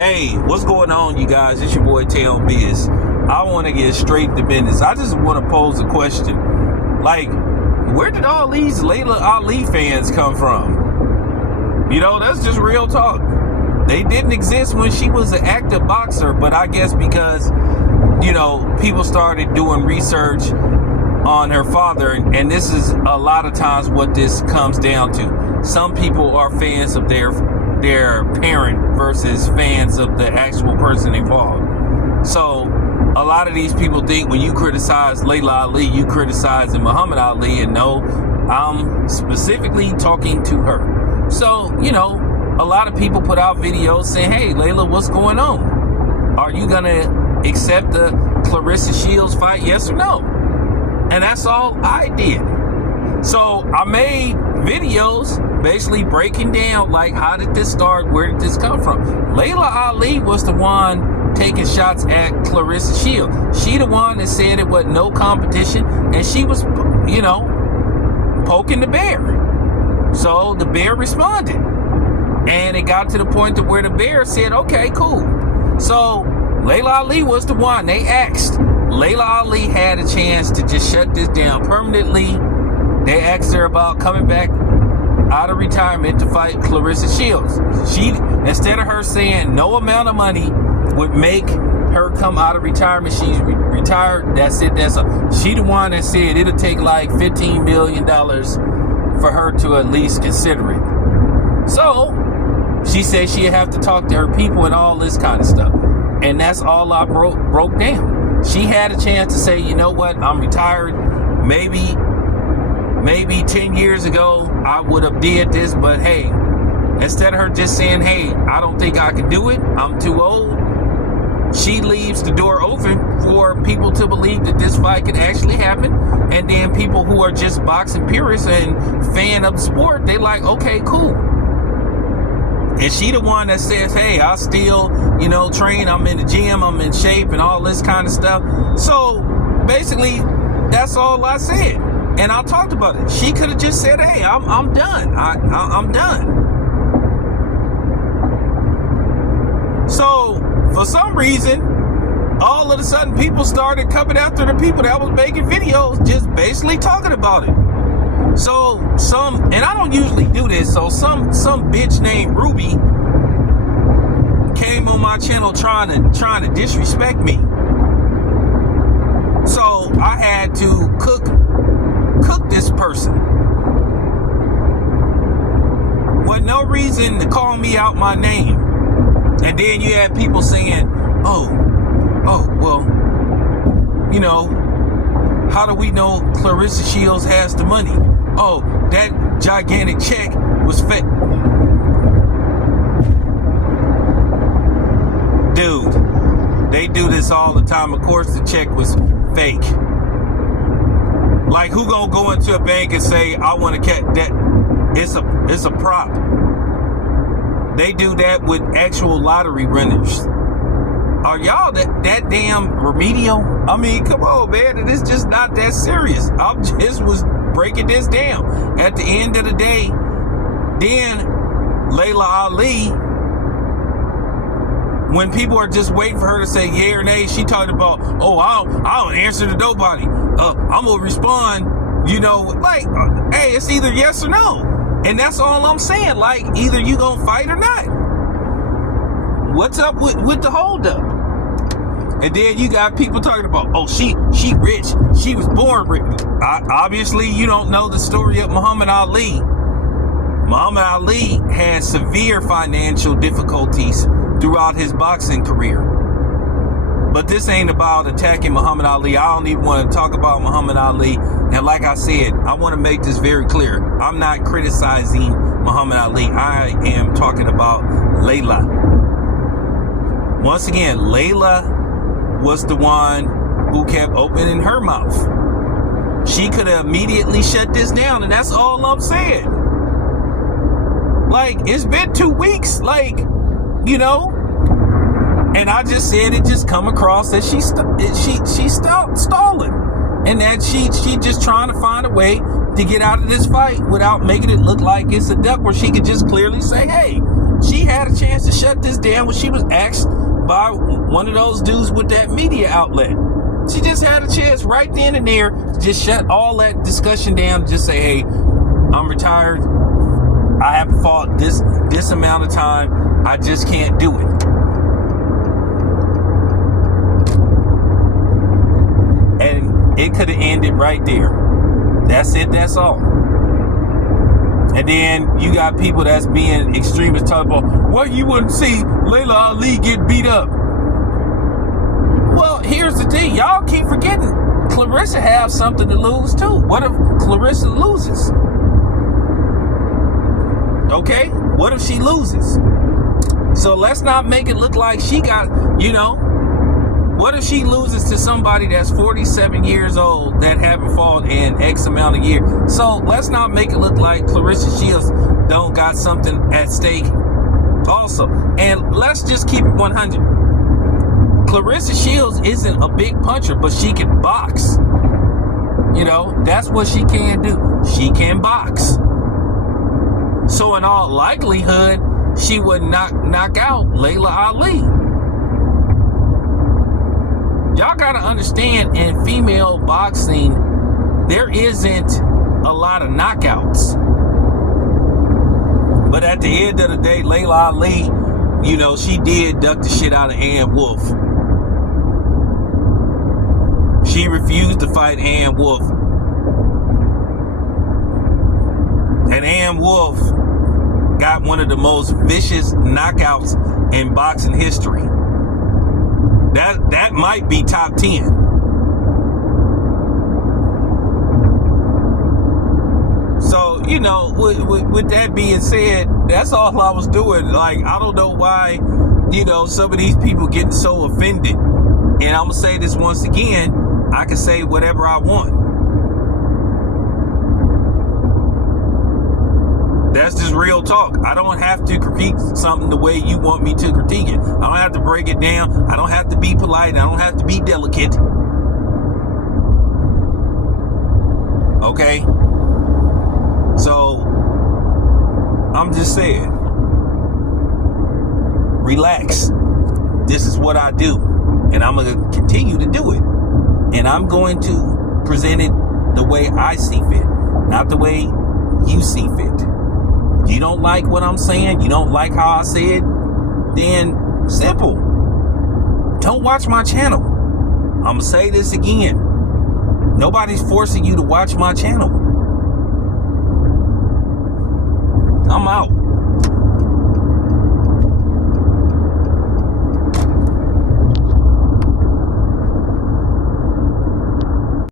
Hey, what's going on, you guys? It's your boy Tail Biz. I want to get straight to business. I just want to pose a question. Like, where did all these Leila Ali fans come from? You know, that's just real talk. They didn't exist when she was an active boxer, but I guess because, you know, people started doing research on her father, and this is a lot of times what this comes down to. Some people are fans of their parent versus fans of the actual person involved. So a lot of these people think when you criticize Leila Ali, you criticizing Muhammad Ali, and no, I'm specifically talking to her. So, you know, a lot of people put out videos saying, hey, Laila, what's going on? Are you gonna accept the Claressa Shields fight, yes or no? And that's all I did. So I made videos basically breaking down, like, how did this start? Where did this come from? Leila Ali was the one taking shots at Claressa Shields. She the one that said it was no competition, and she was, you know, poking the bear. So the bear responded, and it got to the point to where the bear said, okay, cool. So Leila Ali was the one. They asked. Leila Ali had a chance to just shut this down permanently. They asked her about coming back out of retirement to fight Claressa Shields. She, instead of her saying no amount of money would make her come out of retirement, she's retired. That's it. That's a. She the one that said it'll take like $15 million for her to at least consider it. So she said she'd have to talk to her people and all this kind of stuff. And that's all I broke down. She had a chance to say, you know what, I'm retired. Maybe 10 years ago I would have did this, but hey, instead of her just saying, hey, I don't think I can do it, I'm too old, she leaves the door open for people to believe that this fight could actually happen. And then people who are just boxing purists and fan of the sport, they like, okay, cool. And she the one that says, hey, I still, you know, train, I'm in the gym, I'm in shape and all this kind of stuff. So basically, that's all I said. And I talked about it. She could have just said, hey, I'm done. I'm done. So for some reason, all of a sudden people started coming after the people that was making videos, just basically talking about it. So and I don't usually do this, so some bitch named Ruby came on my channel trying to disrespect me. So I had to cook this person. With no reason to call me out my name. And then you had people saying, oh, well, you know, how do we know Claressa Shields has the money? Oh, that gigantic check was fake. Dude, they do this all the time. Of course the check was fake. Like, who gonna go into a bank and say, I want to catch that? It's a prop. They do that with actual lottery winners. Are y'all that damn remedial? I mean, come on, man. It is just not that serious. I just was breaking this down. At the end of the day, then Leila Ali, when people are just waiting for her to say yay or nay, she talked about, oh, I don't answer to nobody. I'm gonna respond, you know, like, hey, it's either yes or no. And that's all I'm saying. Like, either you gonna fight or not. What's up with the holdup? And then you got people talking about, oh, she rich. She was born rich. Obviously, you don't know the story of Muhammad Ali. Muhammad Ali had severe financial difficulties throughout his boxing career. But this ain't about attacking Muhammad Ali. I don't even want to talk about Muhammad Ali. And like I said, I want to make this very clear. I'm not criticizing Muhammad Ali. I am talking about Leila. Once again, Leila was the one who kept opening her mouth. She could have immediately shut this down, and that's all I'm saying. Like, it's been 2 weeks, like, you know, and I just said it just come across that she's stalling, and that she just trying to find a way to get out of this fight without making it look like it's a duck, where she could just clearly say, hey, She had a chance to shut this down when she was asked by one of those dudes with that media outlet. She just had a chance right then and there to just shut all that discussion down and just say, hey, I'm retired. I haven't fought this amount of time. I just can't do it. And it could have ended right there. That's it. That's all. And then you got people that's being extremists talking about, well, you wouldn't see Leila Ali get beat up. Well, here's the thing. Y'all keep forgetting. Clarissa has something to lose too. What if Clarissa loses? Okay? What if she loses? So let's not make it look like she got, what if she loses to somebody that's 47 years old that haven't fought in X amount of years? So let's not make it look like Clarissa Shields don't got something at stake also. And let's just keep it 100. Clarissa Shields isn't a big puncher, but she can box. That's what she can do. She can box. So in all likelihood, she would knock out Leila Ali. Y'all gotta understand, in female boxing, there isn't a lot of knockouts. But at the end of the day, Leila Ali, she did duck the shit out of Ann Wolf. She refused to fight Ann Wolf. And Ann Wolf got one of the most vicious knockouts in boxing history. That might be top 10. So, with that being said, that's all I was doing. Like, I don't know why, some of these people getting so offended. And I'm going to say this once again, I can say whatever I want. That's just real talk. I don't have to critique something the way you want me to critique it. I don't have to break it down. I don't have to be polite. I don't have to be delicate. Okay? So, I'm just saying, relax. This is what I do. And I'm going to continue to do it. And I'm going to present it the way I see fit, not the way you see fit. You don't like what I'm saying? You don't like how I say it? Then simple. Don't watch my channel. I'm going to say this again. Nobody's forcing you to watch my channel. I'm out.